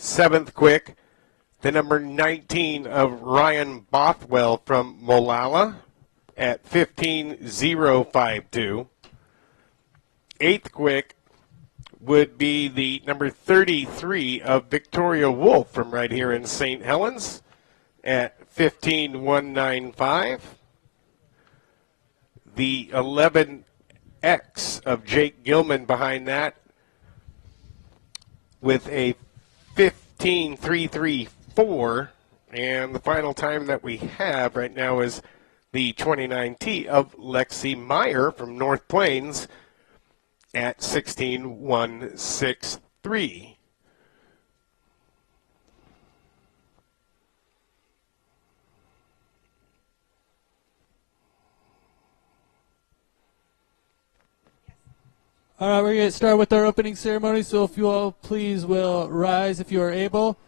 7th quick, the number 19 of Ryan Bothwell from Molalla at 15.052. 8th quick would be the number 33 of Victoria Wolf from right here in St. Helens at 15.195. The 11X of Jake Gilman behind that with a 15.334. And the final time that we have right now is the 29T of Lexi Meyer from North Plains at 16.163. All right, we're going to get started with our opening ceremony, so if you all please will rise if you are able.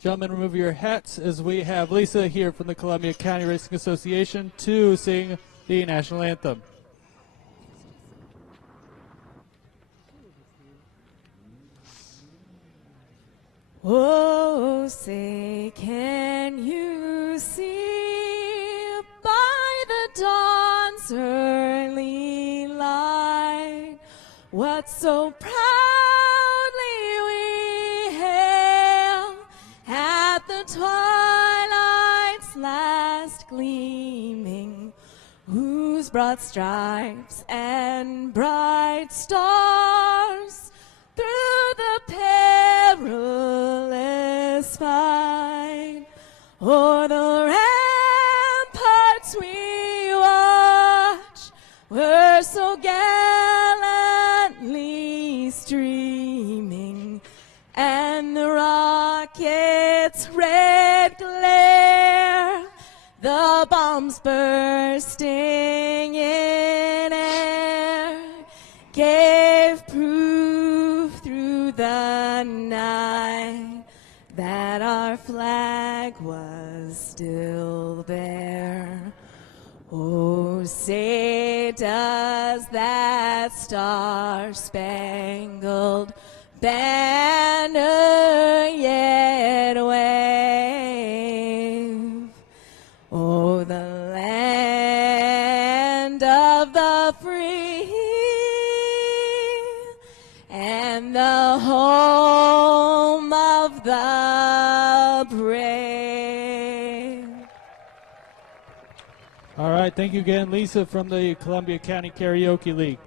Gentlemen, remove your hats as we have Lisa here from the Columbia County Racing Association to sing the national anthem. Oh, say, can you see by the dawn's early light what so proudly we hail at the twilight's last gleaming, whose broad stripes and bright stars through the perilous fight o'er the ramparts we watch were so gallantly streaming, and the rocket's red glare, the bombs bursting in air, gave proof through the night that our flag was still there. Oh, say does that star-spangled banner yet wave? Oh, the land of the free and the home of the brave. All right, thank you again, Lisa from the Columbia County Karaoke League.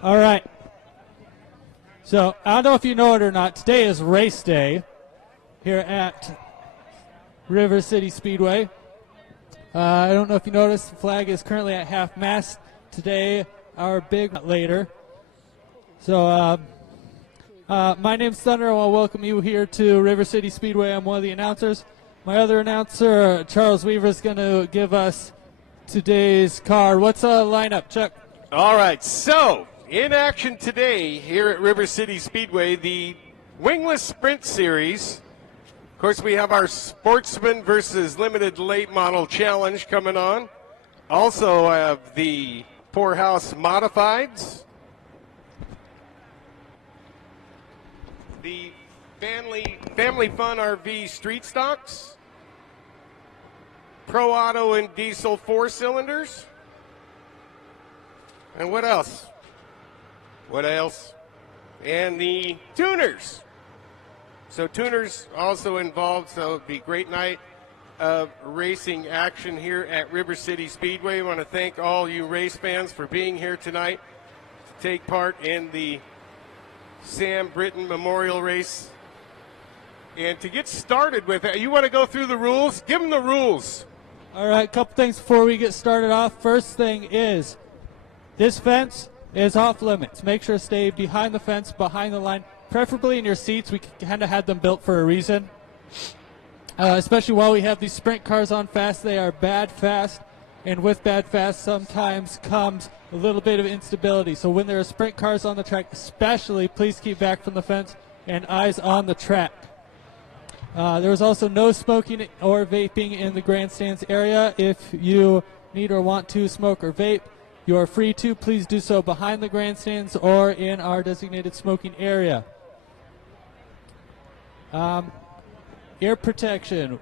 All right. So, I don't know if you know it or not, today is race day here at River City Speedway. I don't know if you noticed, the flag is currently at half-mast. Today, our big later. So, my name's Thunder. I want to welcome you here to River City Speedway. I'm one of the announcers. My other announcer, Charles Weaver, is going to give us today's card. What's the lineup, Chuck? All right, so in action today here at River City Speedway, the Wingless Sprint Series. Of course, we have our Sportsman versus Limited Late Model Challenge coming on. Also have the Poorhouse Modifieds. The Family Fun RV Street Stocks. Pro Auto and Diesel 4-cylinders. And what else? What else? And the tuners. So tuners also involved, so it'll be a great night of racing action here at River City Speedway. I want to thank all you race fans for being here tonight to take part in the Sam Brittain Memorial Race. And to get started with it, you want to go through the rules? Give them the rules. All right, a couple things before we get started off. First thing is, this fence is off limits. Make sure to stay behind the fence, behind the line, preferably in your seats. We kind of had them built for a reason. Especially while we have these sprint cars on fast, they are bad fast, and with bad fast sometimes comes a little bit of instability. So when there are sprint cars on the track, especially, please keep back from the fence and eyes on the track. There is also no smoking or vaping in the grandstands area. If you need or want to smoke or vape, you are free to. Please do so behind the grandstands or in our designated smoking area. Ear protection.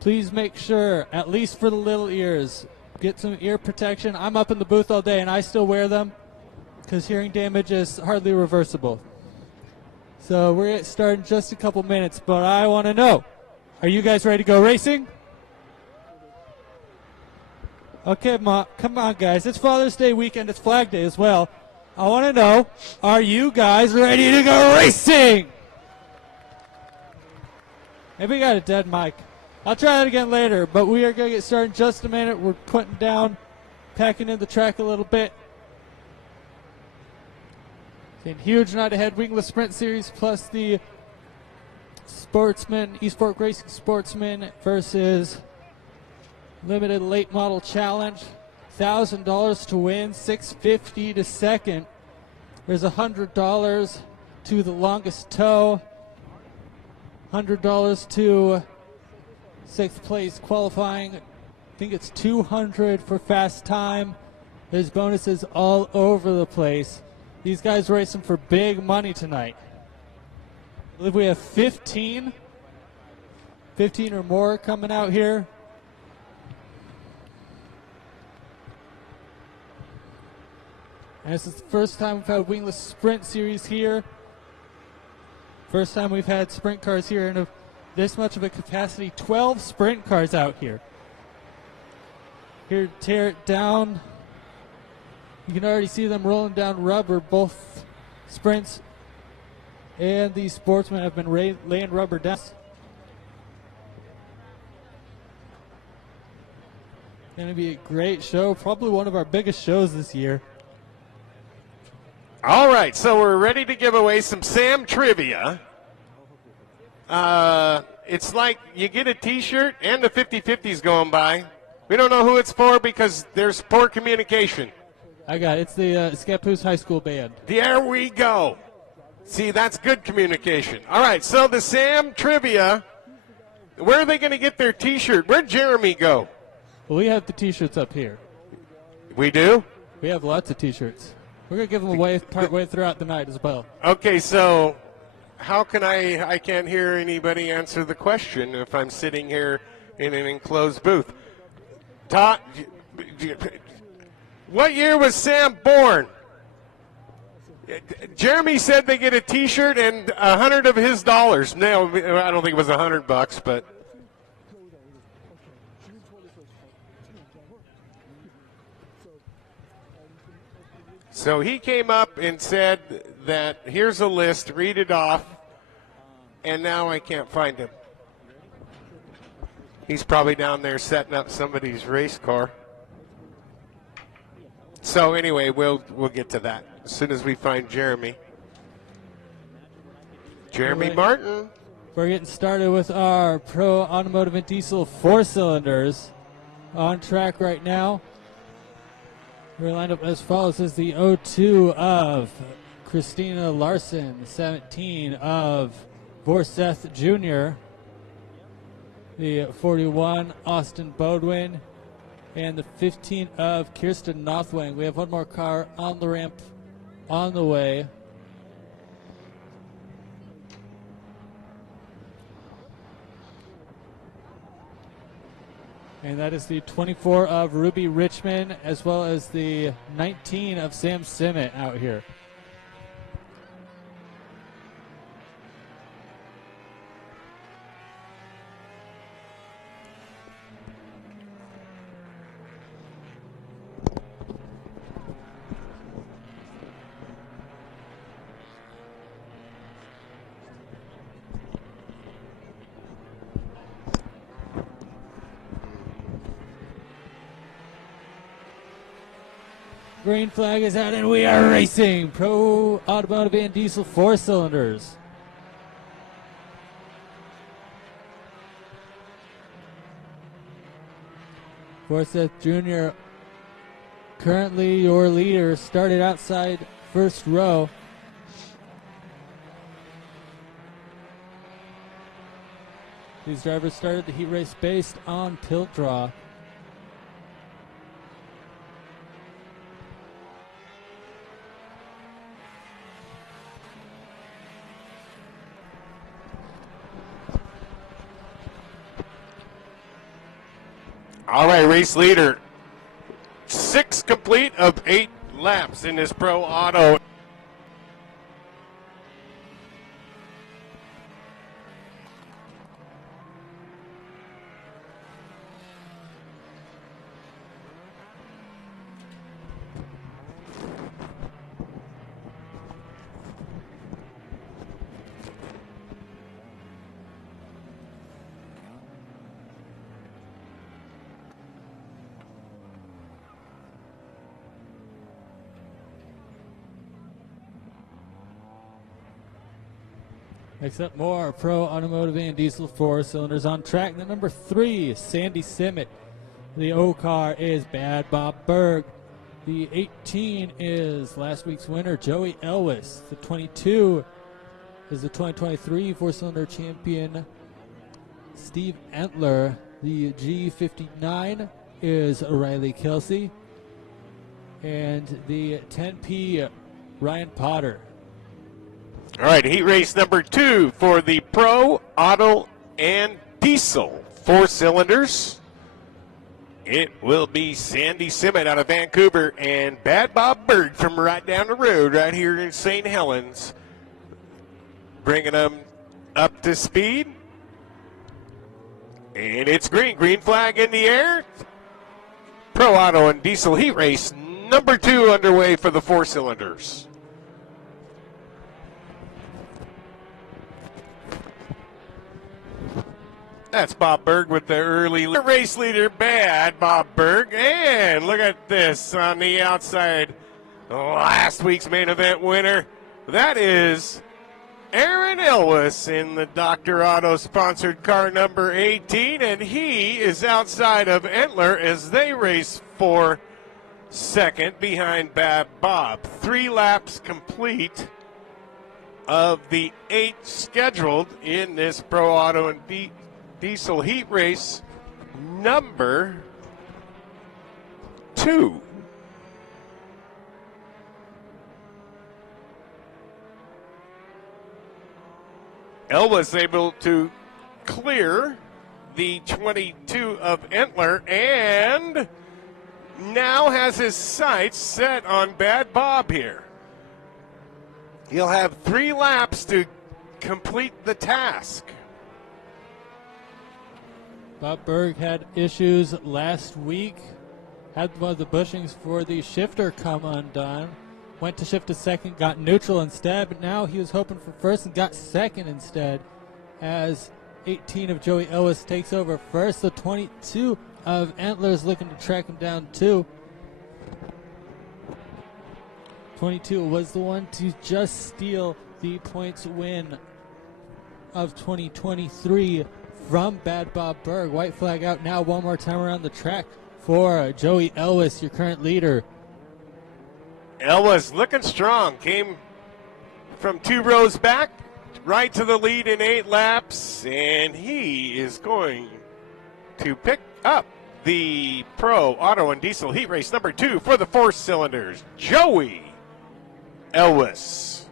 Please make sure, at least for the little ears, get some ear protection. I'm up in the booth all day and I still wear them because hearing damage is hardly reversible. So we're going to start in just a couple minutes, but I want to know, are you guys ready to go racing? Okay, come on, guys. It's Father's Day weekend. It's Flag Day as well. I want to know, are you guys ready to go racing? Maybe we got a dead mic. I'll try that again later, but we are going to get started in just a minute. We're putting down, packing in the track a little bit. And huge night ahead, Wingless Sprint Series plus the Sportsman, Eastport Racing Sportsman versus Limited Late Model Challenge. $1,000 to win, $650 to second. There's $100 to the longest tow, $100 to sixth place qualifying. I think it's $200 for fast time. There's bonuses all over the place. These guys racing for big money tonight. I believe we have 15 or more coming out here. And this is the first time we've had Wingless Sprint Series here. First time we've had sprint cars here in this much of a capacity. 12 sprint cars out here. Here to tear it down. You can already see them rolling down rubber. Both sprints and the Sportsmen have been laying rubber down. Going to be a great show. Probably one of our biggest shows this year. All right, so we're ready to give away some Sam trivia. It's like you get a T-shirt and the 50-50's going by. We don't know who it's for because there's poor communication. I got it. It's the Scappoose High School Band. There we go. See, that's good communication. All right, so the Sam trivia, where are they going to get their T-shirt? Where'd Jeremy go? Well, we have the T-shirts up here. We do? We have lots of T-shirts. We're going to give them away partway throughout the night as well. Okay, so how can I can't hear anybody answer the question if I'm sitting here in an enclosed booth. Todd, what year was Sam born? Jeremy said they get a T-shirt and $100 of his dollars. No, I don't think it was $100, but. So he came up and said that here's a list, read it off, and now I can't find him. He's probably down there setting up somebody's race car. So anyway, we'll get to that as soon as we find Jeremy. Jeremy Martin. We're getting started with our Pro Automotive and Diesel 4-cylinders on track right now. We're lined up as follows. This is the 02 of Christina Larson, 17 of Vorseth Jr., the 41 Austin Bodwin, and the 15 of Kirsten Nothwang. We have one more car on the ramp on the way. And that is the 24 of Ruby Richmond, as well as the 19 of Sam Simmet out here. Green flag is out and we are racing. Pro Automotive and Diesel 4-cylinders. Vorseth Jr., currently your leader, started outside first row. These drivers started the heat race based on tilt draw. All right, race leader. 6 complete of 8 laps in this pro auto. Next up, more Pro Automotive and Diesel 4-cylinders on track. The number 3, Sandy Simmet. The O car is Bad Bob Berg. The 18 is last week's winner, Joey Elwes. The 22 is the 2023 4-cylinder champion, Steve Entler. The G59 is Riley Kelsey. And the 10P, Ryan Potter. All right, heat race number 2 for the Pro Auto and Diesel 4-cylinders. It will be Sandy Simmet out of Vancouver and Bad Bob Berg from right down the road right here in St. Helens. Bringing them up to speed. And it's green. Green flag in the air. Pro Auto and Diesel heat race number 2 underway for the 4-cylinders. That's Bob Berg with the early race leader, Bad Bob Berg. And look at this on the outside. Last week's main event winner. That is Aaron Elwes in the Dr. Otto sponsored car number 18. And he is outside of Entler as they race for second behind Bad Bob. 3 laps complete of the 8 scheduled in this Pro Auto and Diesel heat race number 2. Elwes able to clear the 22 of Entler and now has his sights set on Bad Bob here. He'll have 3 laps to complete the task. Bob Berg had issues last week. Had one of the bushings for the shifter come undone. Went to shift to second, got neutral instead, but now he was hoping for first and got second instead as 18 of Joey Elwes takes over first. The 22 of Entler's looking to track him down too. 22 was the one to just steal the points win of 2023 from Bad Bob Berg. White flag out now one more time around the track for Joey Elwes, your current leader. Elwes looking strong. Came from 2 rows back, right to the lead in 8 laps, and he is going to pick up the Pro Auto and Diesel heat race number 2 for the 4-cylinders, Joey Elwes.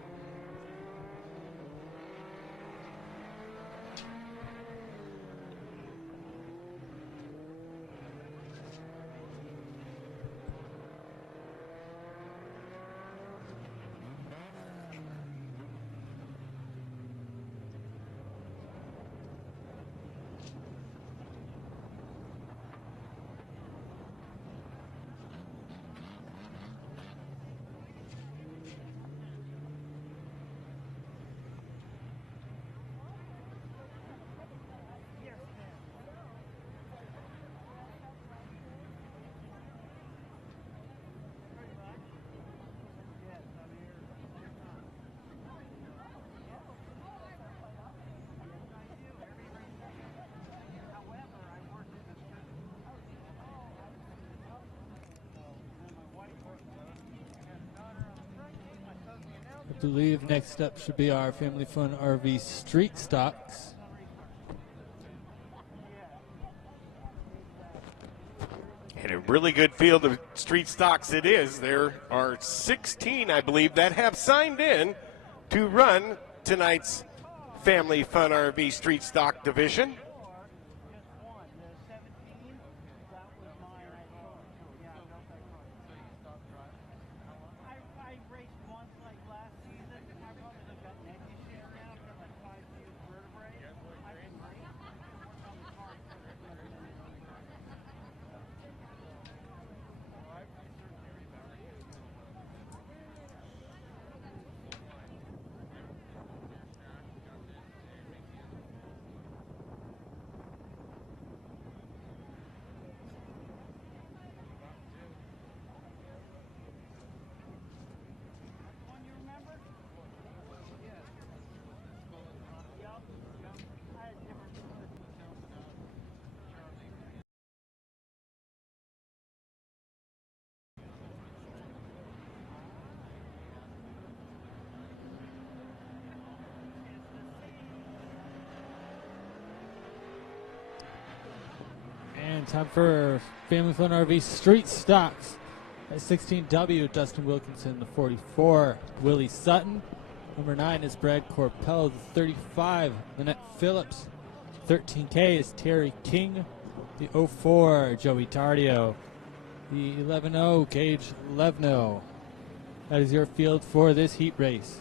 I believe next up should be our Family Fun RV Street Stocks. And a really good field of street stocks it is. There are 16, I believe, that have signed in to run tonight's Family Fun RV Street Stock division. And time for Family Fun RV Street Stocks. At 16W, Dustin Wilkinson, the 44, Willie Sutton. Number 9 is Brad Corpel, the 35, Lynette Phillips. 13K is Terry King, the 04, Joey Tardio. The 11-0, Gage Levno. That is your field for this heat race.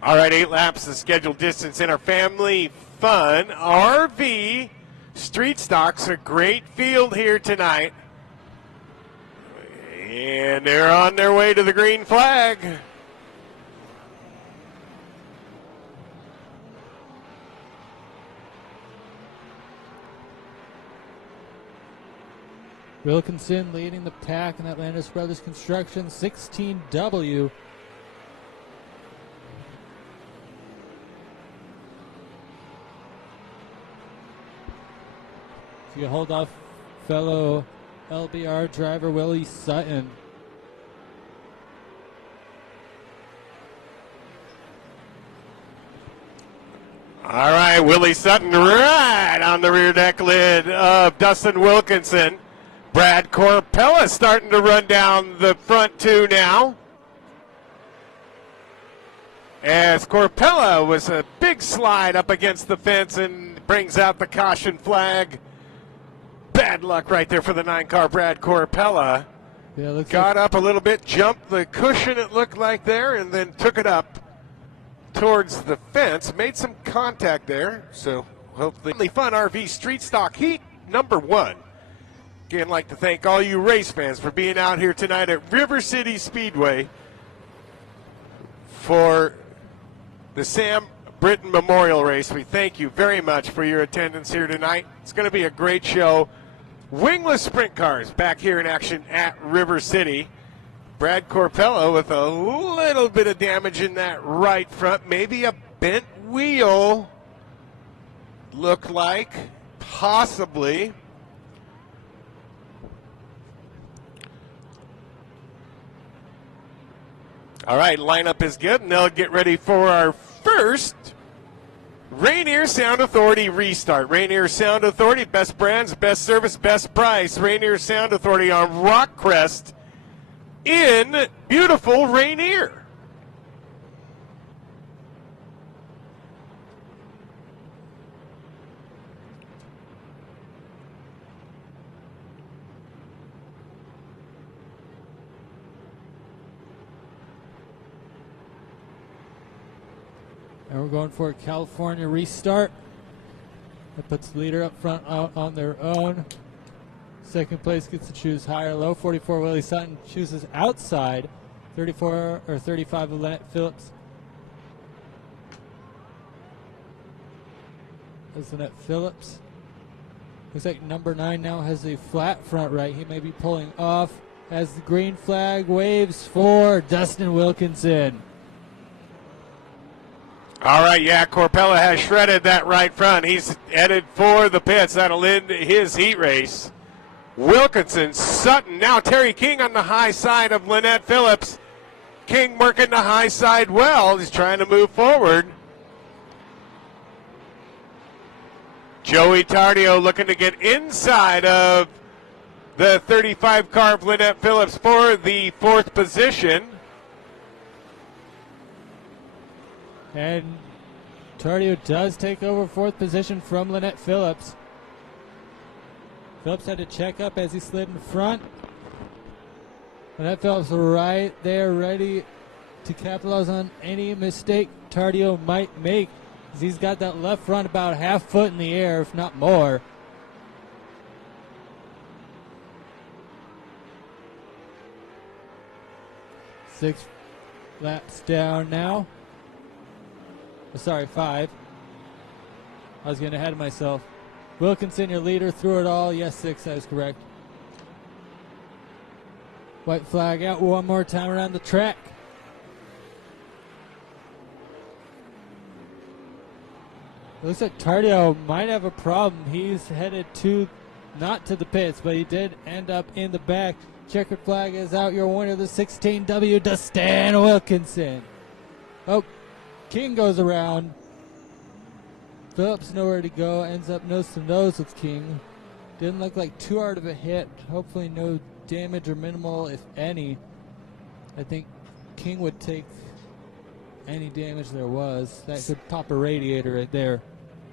All right, 8 laps, the scheduled distance in our Family Fun RV Street Stocks. A great field here tonight. And they're on their way to the green flag. Wilkinson leading the pack in Atlantis Brothers Construction, 16W. So you hold off fellow LBR driver Willie Sutton. All right, Willie Sutton right on the rear deck lid of Dustin Wilkinson. Brad Corpella starting to run down the front two now. As Corpella was a big slide up against the fence and brings out the caution flag. Bad luck right there for the 9-car Brad Corpella. Yeah, got up a little bit, jumped the cushion it looked like there, and then took it up towards the fence. Made some contact there, so hopefully Fun RV Street Stock Heat number 1. Again, I'd like to thank all you race fans for being out here tonight at River City Speedway for the Sam Brittain Memorial Race. We thank you very much for your attendance here tonight. It's going to be a great show. Wingless sprint cars back here in action at River City. Brad Corpella with a little bit of damage in that right front. Maybe a bent wheel, look like, possibly. All right, lineup is good, and they'll get ready for our first Rainier Sound Authority restart. Rainier Sound Authority, best brands, best service, best price. Rainier Sound Authority on Rockcrest in beautiful Rainier. And we're going for a California restart. That puts the leader up front out on their own. Second place gets to choose high or low. 44 Willie Sutton chooses outside. 34 or 35 Lynette Phillips. That's Lynette Phillips. Looks like number 9 now has a flat front right. He may be pulling off as the green flag waves for Dustin Wilkinson. All right, yeah, Corpella has shredded that right front. He's headed for the pits. That'll end his heat race. Wilkinson, Sutton, now Terry King on the high side of Lynette Phillips. King working the high side well. He's trying to move forward. Joey Tardio looking to get inside of the 35 car of Lynette Phillips for the 4th position. And Tardio does take over 4th position from Lynette Phillips. Phillips had to check up as he slid in front. Lynette Phillips right there ready to capitalize on any mistake Tardio might make. He's got that left front about half foot in the air, if not more. Six laps down now. Sorry, 5. I was getting ahead of myself. Wilkinson, your leader, through it all. Yes, 6, that is correct. White flag out one more time around the track. Looks like Tardio might have a problem. He's headed to not to the pits, but he did end up in the back. Checkered flag is out. Your winner, the 16W, Dustin Wilkinson. Oh, King goes around. Phillips nowhere to go. Ends up nose to nose with King. Didn't look like too hard of a hit. Hopefully no damage or minimal, if any. I think King would take any damage there was. That could pop a radiator right there.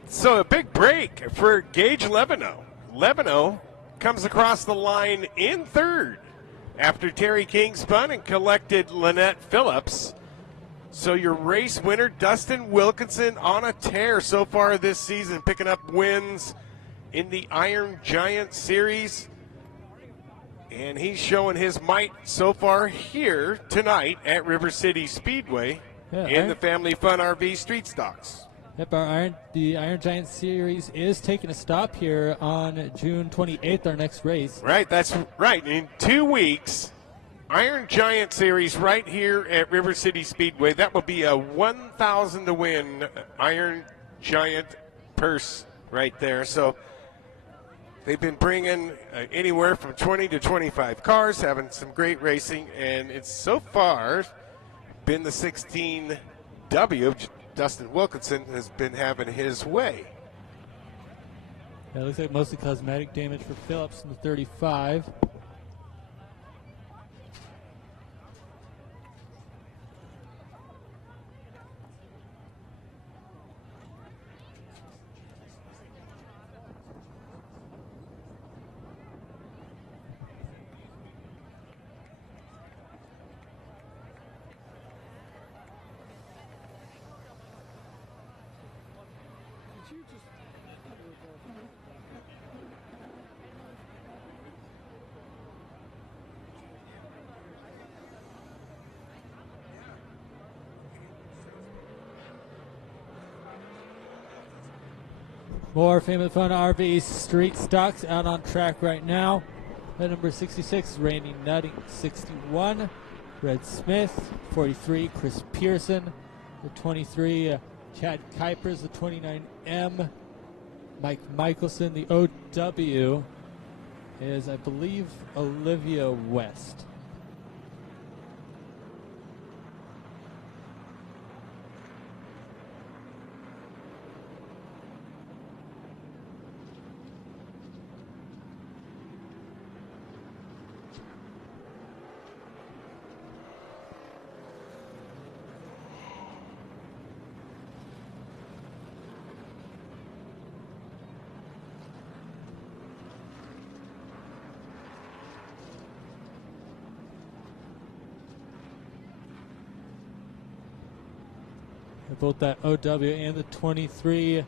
So a big break for Gage Levino. Levino comes across the line in third after Terry King spun and collected Lynette Phillips. So your race winner, Dustin Wilkinson, on a tear so far this season, picking up wins in the Iron Giant Series. And he's showing his might so far here tonight at River City Speedway in the Family Fun RV Street Stocks. Yep, the Iron Giant Series is taking a stop here on June 28th, our next race. Right, that's right. In 2 weeks, Iron Giant Series right here at River City Speedway. That will be a 1,000 to win Iron Giant purse right there. So they've been bringing anywhere from 20 to 25 cars, having some great racing, and it's so far been the 16W. Dustin Wilkinson has been having his way. Yeah, it looks like mostly cosmetic damage for Phillips in the 35. More Family Fun RV Street Stocks out on track right now. The number 66 is Randy Nutting, 61. Red Smith, 43. Chris Pearson, the 23. Chad Kuipers, the 29M. Mike Michelson, the OW, is, I believe, Olivia West. Both that OW and the 23.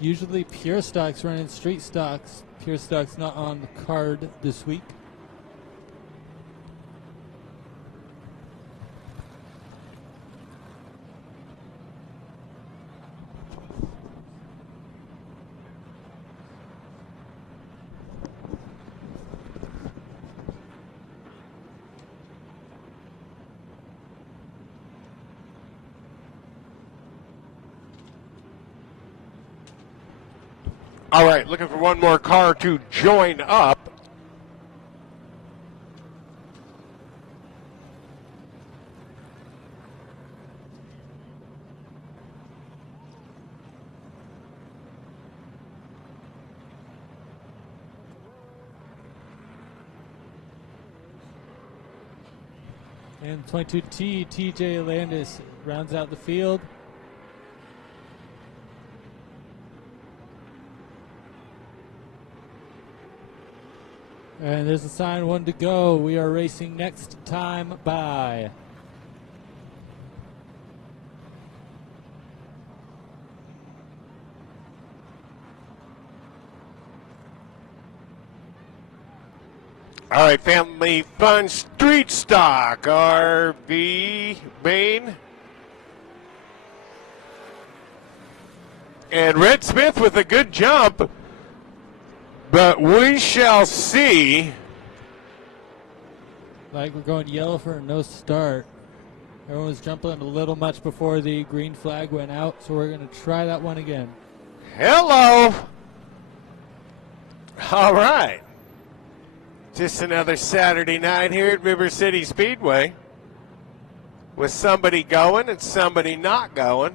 Usually Pure Stocks running Street Stocks. Pure Stocks not on the card this week. All right, looking for one more car to join up. And 22T, TJ Landis rounds out the field. And there's a sign, 1 to go. We are racing next time by. All right, Family Fun Street Stock, RV Bain. And Red Smith with a good jump. But we shall see. Like we're going yellow for a no start. Everyone was jumping a little much before the green flag went out, so we're going to try that one again. Hello. All right. Just another Saturday night here at River City Speedway with somebody going and somebody not going.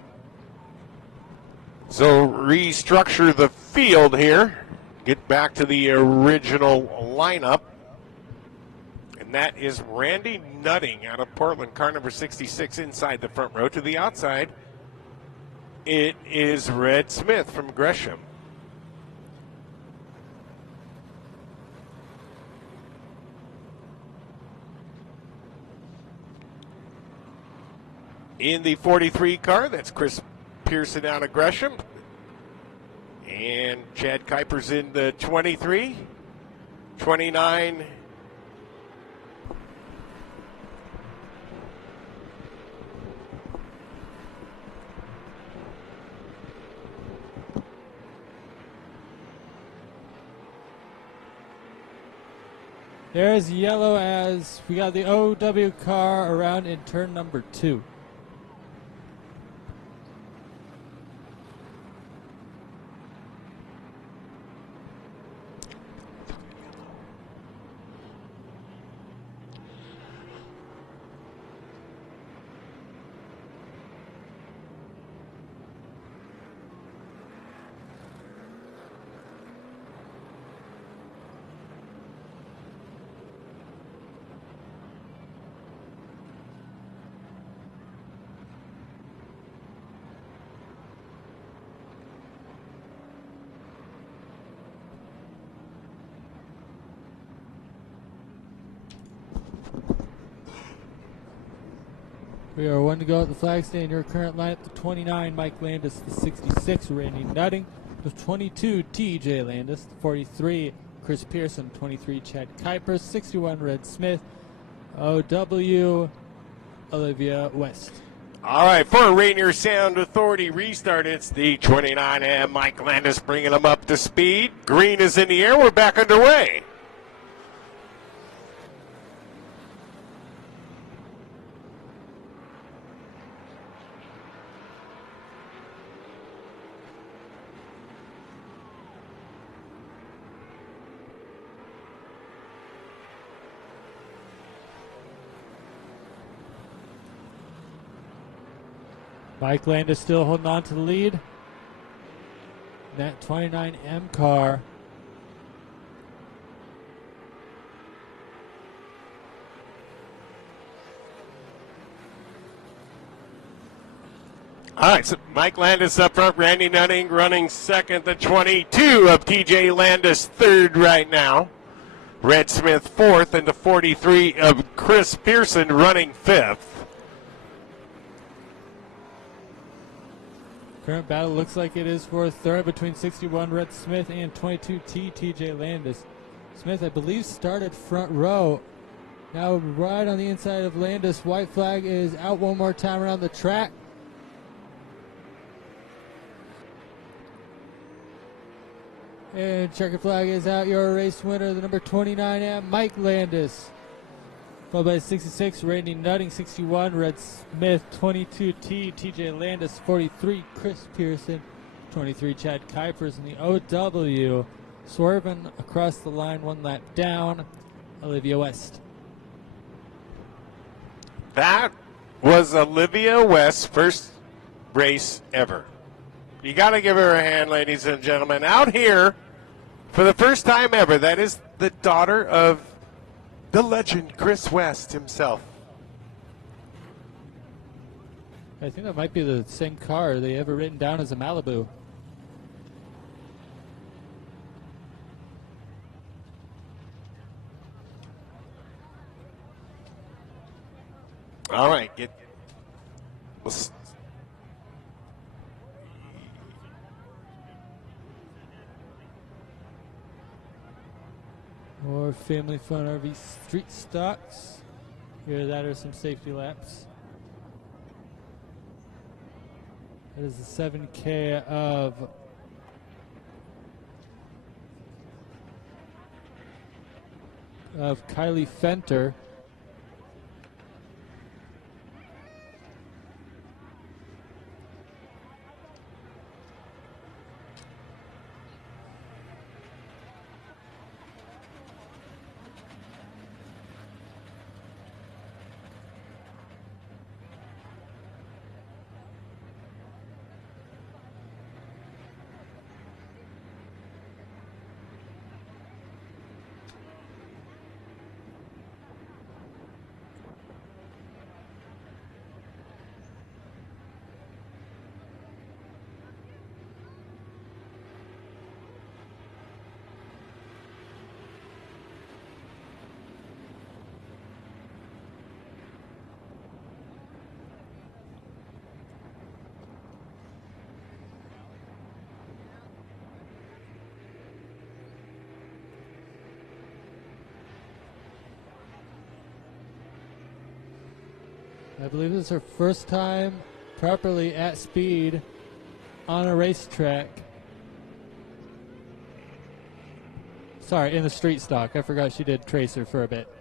So restructure the field here. Get back to the original lineup. And that is Randy Nutting out of Portland, car number 66 inside the front row. To the outside, it is Red Smith from Gresham. In the 43 car, that's Chris Pearson out of Gresham. And Chad Kuiper's in the 23. 29. There's yellow as we got the OW car around in turn number 2. We are one to go at the flag stand. Your current lineup: the 29, Mike Landis; the 66, Randy Nutting; the 22, TJ Landis; the 43, Chris Pearson; 23, Chad Kuiper; 61, Red Smith; OW, Olivia West. All right, for Rainier Sound Authority restart, it's the 29M, Mike Landis bringing them up to speed. Green is in the air. We're back underway. Mike Landis still holding on to the lead. That 29M car. All right, so Mike Landis up front, Randy Nutting running second, the 22 of TJ Landis third right now. Red Smith fourth, and the 43 of Chris Pearson running fifth. Current battle looks like it is for third between 61 Red Smith and 22 TJ Landis. Smith, I believe, started front row. Now right on the inside of Landis. White flag is out one more time around the track. And checkered flag is out. Your race winner, the number 29M, Mike Landis. Followed by 66, Randy Nutting; 61, Red Smith; 22, TJ Landis; 43, Chris Pearson; 23, Chad Kuipers. In the OW, swerving across the line one lap down, Olivia West. That was Olivia West's first race ever. You got to give her a hand, ladies and gentlemen. Out here, for the first time ever, that is the daughter of the legend, Chris West himself. I think that might be the same car they ever written down as a Malibu. All right, More family fun RV street stocks. Here, that are some safety laps. That is the 7K of Kylie Fenter. I believe this is her first time properly at speed on a racetrack. Sorry, in the street stock. I forgot she did Tracer for a bit.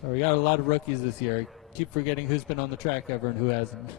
So we got a lot of rookies this year. Keep forgetting who's been on the track ever and who hasn't.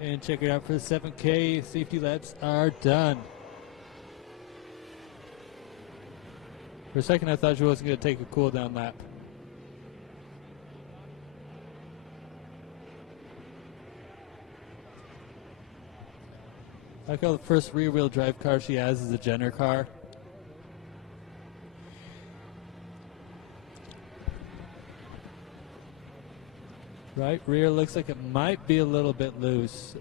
And check it out for the 7K. Safety laps are done. For a second, I thought she wasn't going to take a cool down lap. I like how the first rear-wheel drive car she has is a Jenner car. Right rear looks like it might be a little bit loose.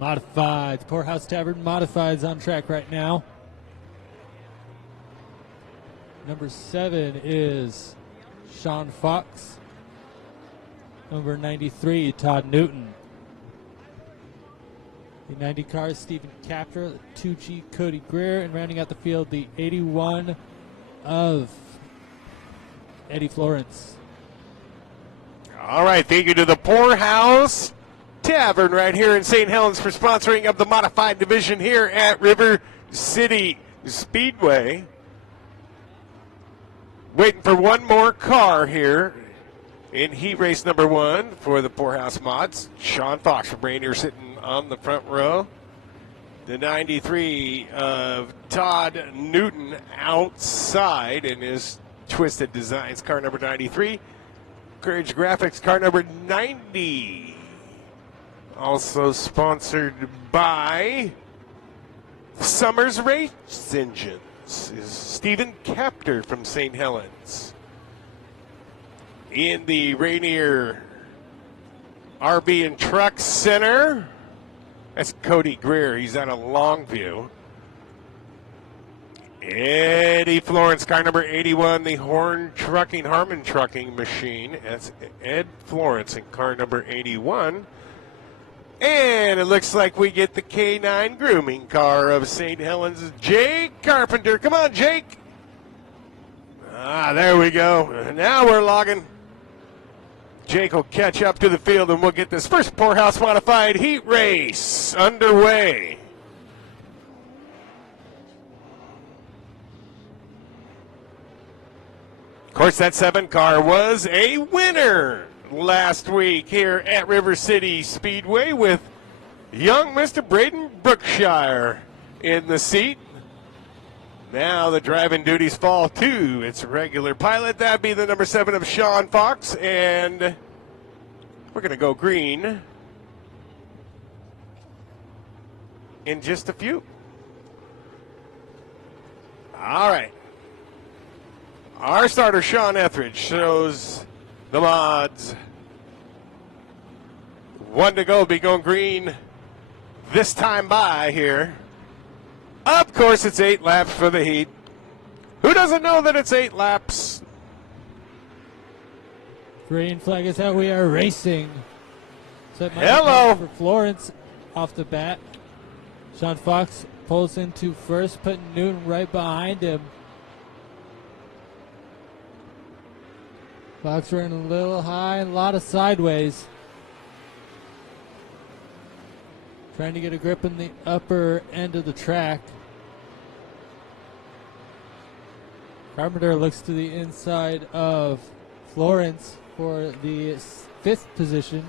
Modified. Poorhouse Tavern Modifieds on track right now. Number 7 is Sean Fox. Number 93, Todd Newton. The 90 car, Stephen Capter. 2G, Cody Greer. And rounding out the field, the 81 of Eddie Florence. All right, thank you to the Poorhouse Tavern right here in St. Helens for sponsoring of the modified division here at River City Speedway. Waiting for one more car here in heat race number 1 for the Poorhouse Mods. Sean Fox from Rainier sitting on the front row. The 93 of Todd Newton outside in his Twisted Designs car number 93. Courage Graphics car number 90. Also sponsored by Summers Race Engines is Stephen Capter from St. Helens. In the Rainier RV and Truck Center, that's Cody Greer. He's out of Longview. And Eddie Florence, car number 81, the Harmon Trucking machine. That's Ed Florence in car number 81. And it looks like we get the K9 grooming car of St. Helens, Jake Carpenter. Come on, Jake. There we go. Now we're logging. Jake will catch up to the field, and we'll get this first Poorhouse Modified heat race underway. Of course, that 7 car was a winner last week here at River City Speedway with young Mr. Brittain Brookshire in the seat. Now the driving duties fall to its regular pilot. That'd be the number 7 of Sean Fox, and we're going to go green in just a few. All right. Our starter, Sean Etheridge, shows the mods. 1 to go, be going green this time by here. Of course, it's 8 laps for the heat. Who doesn't know that it's 8 laps? Green flag is out. We are racing. So Hello. For Florence off the bat. Sean Fox pulls into first, putting Newton right behind him. Fox running a little high and a lot of sideways. Trying to get a grip in the upper end of the track. Carpenter looks to the inside of Florence for the 5th position.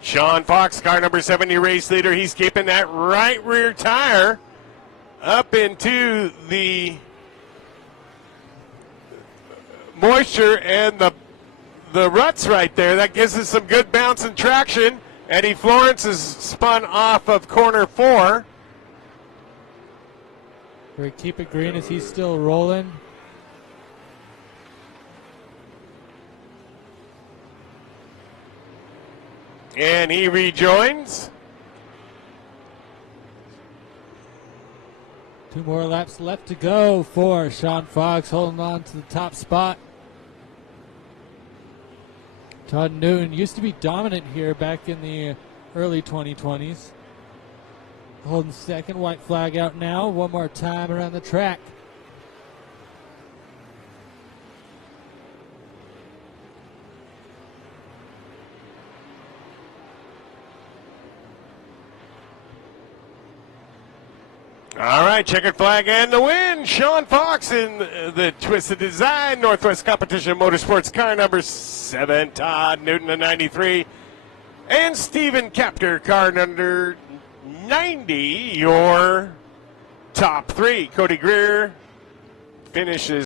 Sean Fox, car number 70, race leader. He's keeping that right rear tire up into the moisture and the ruts right there. That gives us some good bounce and traction. Eddie Florence is spun off of corner 4. We keep it green as he's still rolling. And he rejoins. 2 more laps left to go for Sean Fox, holding on to the top spot. Todd Newton used to be dominant here back in the early 2020s. Holding second, white flag out now. 1 more time around the track. All right, checkered flag and the win. Sean Fox in the Twisted Design Northwest Competition Motorsports car number 7. Todd Newton, the 93. And Stephen Capter, car number 90, your top 3. Cody Greer finishes